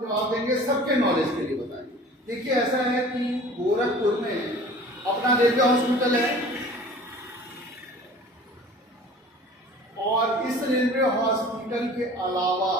जवाब देंगे सबके नॉलेज के लिए बताएंगे। देखिए ऐसा है कि गोरखपुर में अपना रेलवे हॉस्पिटल है और इस रेलवे हॉस्पिटल के अलावा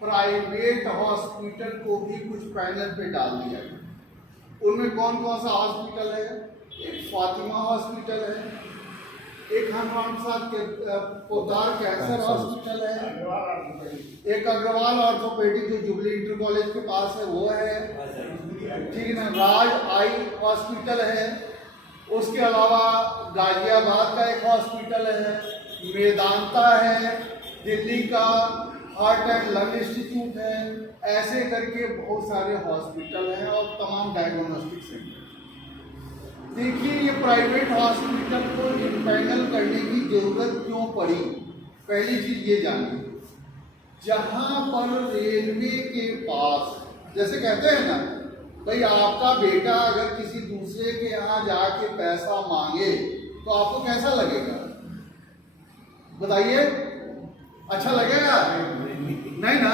प्राइवेट हॉस्पिटल को भी कुछ पैनल पे डाल दिया गया। उनमें कौन कौन सा हॉस्पिटल है? एक फातिमा हॉस्पिटल है, एक हनुमान प्रसाद के पोद्दार कैंसर हॉस्पिटल है, एक अग्रवाल ऑर्थोपेडिक जो जुबली इंटर कॉलेज के पास है वो है, ठीक है ना, राज आई हॉस्पिटल है, उसके अलावा गाजियाबाद का एक हॉस्पिटल है, वेदांता है, दिल्ली का हार्ट एंड लंग इंस्टीट्यूट है, ऐसे करके बहुत सारे हॉस्पिटल हैं और तमाम डायग्नोस्टिक सेंटर। देखिए ये प्राइवेट हॉस्पिटल को इम्पैनल करने की जरूरत क्यों पड़ी? पहली चीज ये जानिए, जहां पर रेलवे के पास, जैसे कहते हैं ना भाई आपका बेटा अगर किसी दूसरे के यहाँ जाके पैसा मांगे तो आपको कैसा लगेगा? बताइए, अच्छा लगेगा? नहीं ना।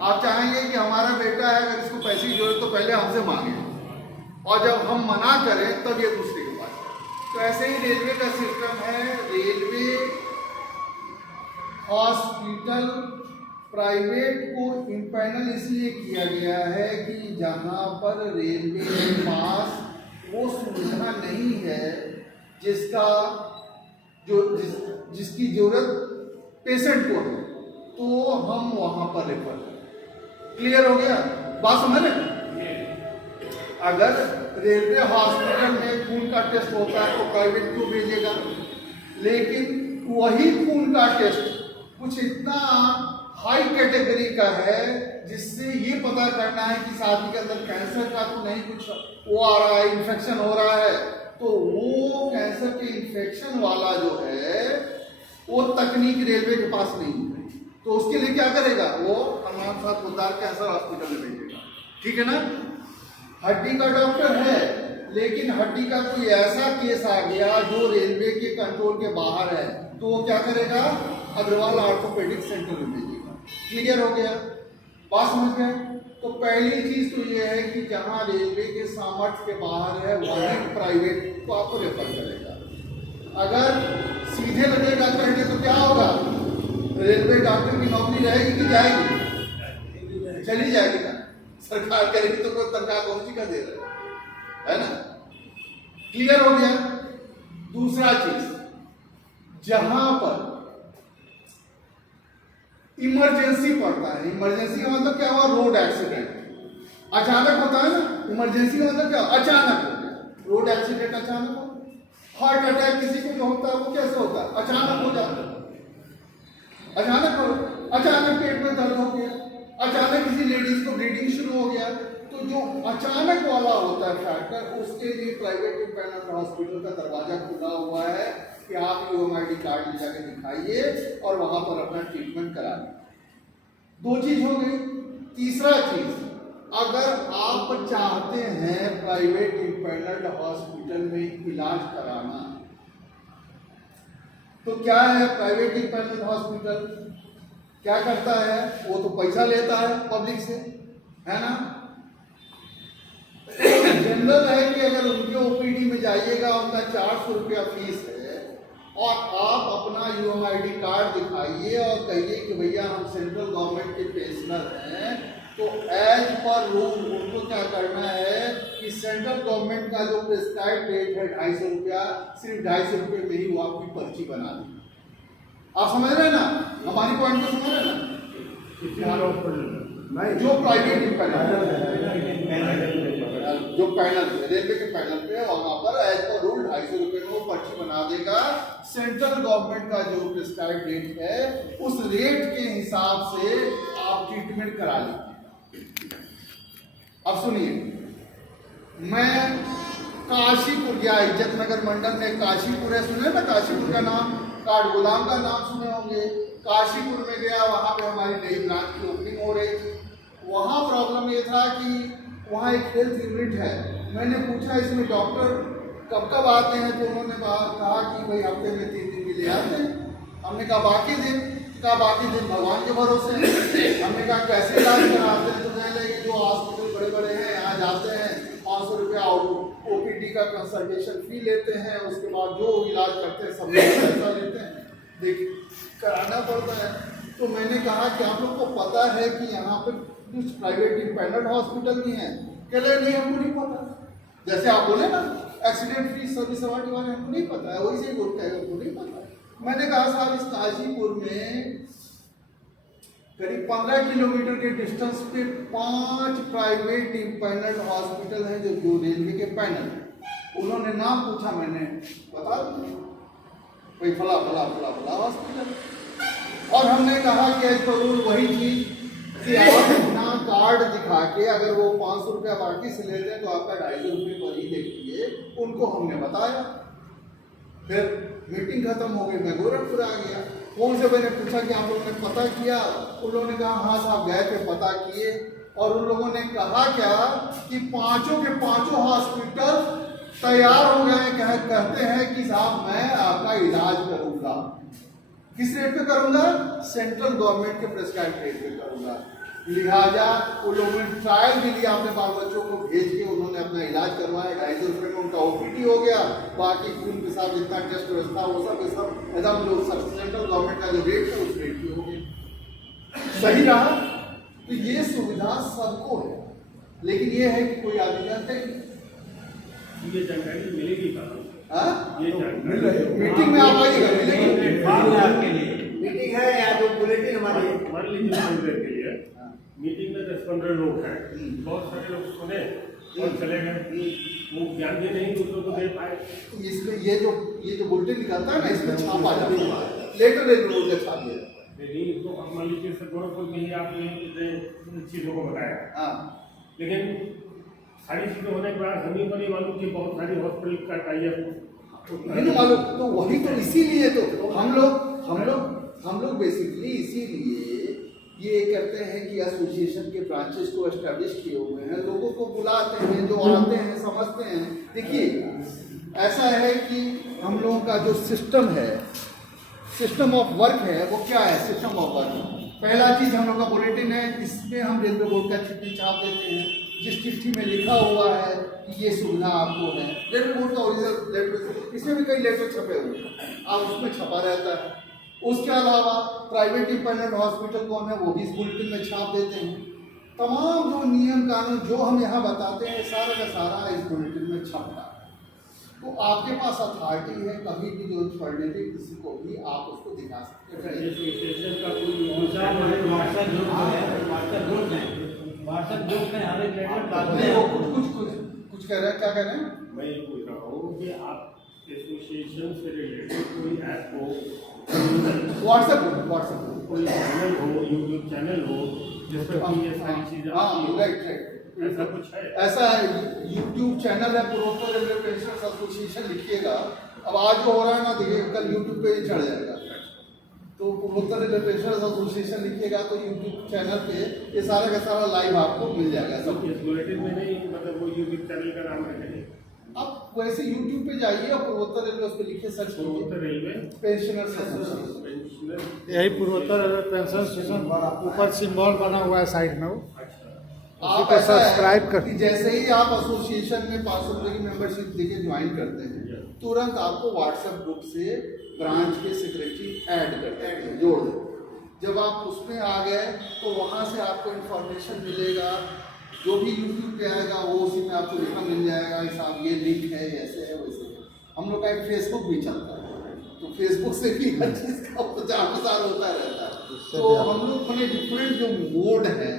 आप चाहेंगे कि हमारा बेटा है अगर इसको पैसे की जरूरत तो पहले हमसे मांगे और जब हम मना करें तब ये दूसरे के पास जाए। तो ऐसे ही रेलवे का सिस्टम है। रेलवे हॉस्पिटल प्राइवेट को इम्पैनल इसलिए किया गया है कि जहां पर रेलवे के पास वो सुविधा नहीं है जिसका जिसकी जरूरत पेशेंट को है, तो हम वहां पर रेफर करें। क्लियर हो गया? बात समझ रहे? अगर रेलवे हॉस्पिटल में खून का टेस्ट होता है तो प्राइवेट को भेजेगा, लेकिन वही खून का टेस्ट कुछ इतना हाई कैटेगरी का है जिससे ये पता करना है कि शादी के अंदर कैंसर का तो नहीं कुछ वो आ रहा है, इन्फेक्शन हो रहा है, तो वो कैंसर के इन्फेक्शन वाला जो है वो तकनीक रेलवे के पास नहीं है। तो उसके लिए क्या करेगा? वो हनुमान प्रसाद पोद्दार कैंसर हॉस्पिटल में भेजेगा। ठीक है ना? हड्डी का डॉक्टर है, लेकिन हड्डी का कोई ऐसा केस आ गया जो रेलवे के कंट्रोल के बाहर है, तो वो क्या करेगा? अग्रवाल ऑर्थोपेडिक सेंटर में भेजेगा। क्लियर हो गया? बात समझ गए? तो पहली चीज तो ये है कि जहां रेलवे के सामर्थ्य के बाहर है वहीं प्राइवेट को आपको रेफर करेगा। अगर सीधे लगेगा करके तो क्या होगा? रेलवे डॉक्टर की नौकरी रहेगी कि जाएगी? चली जाएगी ना। सरकार करेगी तो कोई तनख्वाह कौन सी का दे रहा है ना? क्लियर हो गया? दूसरा चीज, जहां पर इमरजेंसी पड़ता है, इमरजेंसी का मतलब क्या हुआ? रोड एक्सीडेंट अचानक होता है ना। इमरजेंसी का मतलब क्या? अचानक हो गया। रोड एक्सीडेंट अचानक हो, हार्ट अटैक किसी को जो होता है वो कैसे होता है? अचानक हो जाता है। अचानक पेट में दर्द हो गया, अचानक किसी लेडीज को ब्लीडिंग शुरू हो गया, तो जो अचानक वाला होता है फैक्टर, उसके लिए प्राइवेट इम्पैनल हॉस्पिटल का दरवाजा खुला हुआ है कि आप यूएमआईडी कार्ड ले जाकर दिखाइए और वहां पर अपना ट्रीटमेंट करा लें। दो चीज हो गई। तीसरा चीज, अगर आप चाहते हैं प्राइवेट इम्पैनल्ड हॉस्पिटल में इलाज कराना, तो क्या है? प्राइवेट इम्पैनल्ड हॉस्पिटल क्या करता है? वो तो पैसा लेता है पब्लिक से, है ना? जनरल है कि अगर उनके ओपीडी में जाइएगा, उनका 400 रुपया फीस है और आप अपना यूएमआईडी कार्ड दिखाइए और कहिए कि भैया हम सेंट्रल गवर्नमेंट के पेंशनर हैं, तो एज पर रूल उनको क्या करना है कि सेंट्रल गवर्नमेंट का जो प्रिस्क्राइब रेट है 250 रुपया, सिर्फ 250 रुपये में ही वो आपकी पर्ची बना दी। आप समझ रहे हैं ना? हमारी पॉइंट को समझ रहे हैं ना? जो प्राइवेट जो पैनल रेलवे के पैनल पे वहां पर एज पर रूल 250 रुपये में वो पर्ची बना देगा। सेंट्रल गवर्नमेंट का जो प्रिस्क्राइब रेट है उस रेट के हिसाब से आप ट्रीटमेंट करा लीजिए। अब सुनिए, मैं काशीपुर गया, इज्जत नगर मंडल में काशीपुर है, सुने ना काशीपुर का नाम? काठगोदाम का नाम सुने होंगे। काशीपुर में गया, वहां पे हमारी नई ब्रांच की ओपनिंग हो रही थी। वहां प्रॉब्लम ये था कि वहाँ एक हेल्थ यूनिट है। मैंने पूछा इसमें डॉक्टर कब कब आते हैं, तो उन्होंने कहा कि भाई हफ्ते में 3 दिन के लिए आते हैं। हमने कहा बाकी दिन? बाकी दिन भगवान के भरोसे। हमने कहा कैसे इलाज कराते हैं? तो कहने लगे कंसल्टेशन फी लेते हैं, उसके बाद जो इलाज करते हैं सब लोग पैसा लेते हैं, देख कराना पड़ता है। तो मैंने कहा कि आप लोग को पता है कि यहाँ पे कुछ प्राइवेट इंडिपेंडेंट हॉस्पिटल भी हैं? कह रहे नहीं हमको नहीं पता। जैसे आप बोले ना एक्सीडेंट फ्री सर्विस अवार्ड के बारे में हमको नहीं पता है, वैसे ही बोलते हैं हमको नहीं पता। मैंने कहा साहब इस काजीपुर में करीब 15 किलोमीटर के डिस्टेंस पे 5 प्राइवेट इंडिपेंडेंट हॉस्पिटल हैं जो रेलवे के पैनल। उन्होंने नाम पूछा, मैंने बता दिया भाई फला फला फला फला हॉस्पिटल। और हमने कहा कि आज तो रूल वही चीज कि आप अपना कार्ड दिखा के अगर वो 500 रुपया बाकी से लेते हैं तो आपका 250 रुपये पर ही देखिए। उनको हमने बताया, फिर मीटिंग खत्म हो गई, मैं गोरखपुर आ गया। फोन से मैंने पूछा कि आप लोगों ने पता किया? उन लोगों ने कहा हाँ साहब गए थे पता किए। और उन लोगों ने कहा क्या कि 5 के 5 हॉस्पिटल तैयार हो गए, कहते हैं कि साहब मैं आपका इलाज करूंगा। किस रेट पे करूंगा? सेंट्रल गवर्नमेंट के प्रेस्क्राइब रेट पे करूंगा। लिहाजा उन लोगों ने ट्रायल भी लिया, अपने बाल बच्चों को भेज के उन्होंने अपना इलाज करवाया। 250 रुपये में उनका OPD हो गया, बाकी खून के साथ जितना टेस्ट व्यवस्था वो सब एकदम जो सेंट्रल गवर्नमेंट का जो रेट है उस रेट पे हो गया। सही रहा। तो ये सुविधा सबको है, लेकिन ये है कि कोई आदमी जानता ही ये जानकारी मिलेगी कहाँ? ये मिल रही है मीटिंग में आप आइएगा, आपके लिए मीटिंग है या जो बुलेटिन हमारी मान लीजिए के लिए मीटिंग में 10-15 लोग हैं, बहुत सारे लोग सुने और चले गए, वो ज्ञान भी नहीं दूसरों को दे पाए। इसमें ये जो बुलेटिन निकलता है ना, इसमें छापा जाता है, लेटर रोज का छाप दिया जाता है। नहीं तो अब मान लीजिए गोरखपुर में ही आपने कितने चीज़ों को बताया, हाँ, लेकिन सारी चीज़ें होने के बाद हमें को नहीं मालूम कि बहुत सारी हॉस्पिटल का टाइप नहीं मालूम। तो वही तो इसीलिए तो हम लोग बेसिकली इसीलिए ये करते हैं कि एसोसिएशन के ब्रांचेस को एस्टेब्लिश किए हुए हैं, लोगों को बुलाते हैं, जो आते हैं समझते हैं। देखिए ऐसा है कि हम लोगों का जो सिस्टम है, सिस्टम ऑफ वर्क है, वो क्या है? सिस्टम ऑफ वर्क पहला चीज हम लोग का बुलेटिन है, इसमें हम रेलवे बोर्ड का चिट्ठी छाप देते हैं, जिस चिट्ठी में लिखा हुआ है कि ये सुविधा आपको है। रेलवे बोर्ड का ओरिजिनल लेटर, इसमें भी कई लेटर छपे हुए हैं, आप उसमें छपा रहता है। उसके अलावा प्राइवेट इंडिपेंडेंट हॉस्पिटल कौन है वो भी इस बुलेटिन में छाप देते हैं। तमाम जो नियम कानून जो हम यहाँ बताते हैं सारा का सारा इस बुलेटिन में छपता है। तो आपके पास अथॉरिटी है, कभी भी जो पढ़ने की किसी को भी आप उसको दिखा सकते हैं। व्हाट्सएप ग्रुप में हर एक लेटर डालते नहीं, हैं। वो कुछ कह रहे हैं, क्या कह रहे हैं? मैं ये पूछ रहा हूँ कि आप एसोसिएशन से रिलेटेड कोई ऐप हो, व्हाट्सएप कोई चैनल हो, यूट्यूब चैनल हो जिस पर ये सारी चीज़ें आती हैं? राइट ऐसा कुछ है? ऐसा है, यूट्यूब चैनल है पूर्वोत्तर रेलवे पेंशनर्स एसोसिएशन, लिखिएगा। अब आज जो हो रहा है ना, देखिए कल यूट्यूब पे ही चढ़ जाएगा। तो पूर्वोत्तर रेलवे पेंशनर्स एसोसिएशन लिखिएगा तो यूट्यूब चैनल पे ये सारा का सारा लाइव आपको मिल जाएगा सब। इस बुलेटिन में नहीं, मतलब वो यूट्यूब चैनल का नाम है? आप वैसे यूट्यूब पे जाइए और पूर्वोत्तर रेलवे उस पर लिखिए, सर्च पूर्वोत्तर रेलवे पेंशनर्स एसोसिएशन। यही पूर्वोत्तर रेलवे पेंशन स्टेशन ऊपर सिंबल बना हुआ है साइड में, वो आप को ऐसा सब्सक्राइब है कर कि जैसे ही आप एसोसिएशन में 500 रुपये की मेंबरशिप देके ज्वाइन करते हैं, तुरंत आपको व्हाट्सएप ग्रुप से ब्रांच के सेक्रेटरी ऐड करते हैं, जोड़ देते हैं। जब आप उसमें आ गए तो वहाँ से आपको इन्फॉर्मेशन मिलेगा, जो भी यूट्यूब पे आएगा वो उसी में आपको लिखा मिल जाएगा, साहब ये लिंक है, ऐसे है वैसे है। हम लोग का एक फेसबुक भी चलता है, तो फेसबुक से भी हर चीज़ का प्रचार प्रसार होता रहता है। तो हम लोग मैंने डिफरेंट जो मोड है,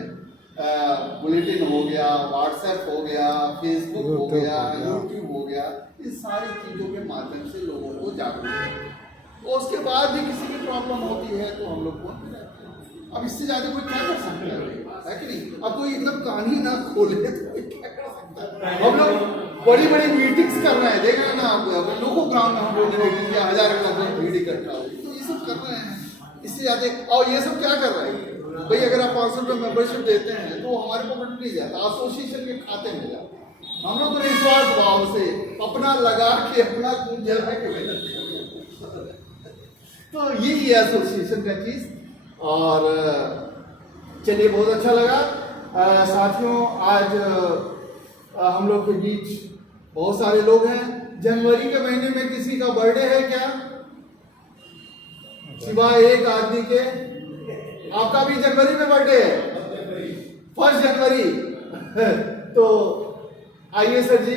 बुलेटिन हो गया, व्हाट्सएप हो गया, फेसबुक हो गया, यूट्यूब हो गया, इस सारी चीज़ों के माध्यम से लोगों को जागरूक करें। तो उसके बाद भी किसी की प्रॉब्लम होती है तो हम लोग फोन पे जाते हैं। अब इससे ज़्यादा कोई क्या कर सकता है कि नहीं? अब कोई एकदम कहानी ना खोले तो कोई क्या कर सकता है? हम लोग बड़ी बड़ी मीटिंग्स कर रहे हैं, देख रहे हैं ना आप, लोगों ग्राउंड में हम लोग ने मीटिंग किया, 1000 का भीड़ इकट्ठा हुई, तो ये सब कर रहे हैं। इससे ज़्यादा और ये सब क्या कर रहे हैं भाई? अगर आप 500 रुपये मेंबरशिप देते हैं तो हमारे पॉकेट में नहीं जाता, एसोसिएशन के खाते में जाता है। हम लोग तो निस्वार्थ भाव से अपना लगा के अपना खून जला के मेहनत करते हैं। तो यही है एसोसिएशन का चीज़। और चलिए बहुत अच्छा लगा साथियों, आज हम लोग के बीच बहुत सारे लोग हैं। जनवरी के महीने में किसी का बर्थडे है क्या? सिवाय एक आदमी के। आपका भी जनवरी में बर्थडे है, 1 जनवरी। तो आइए सर जी।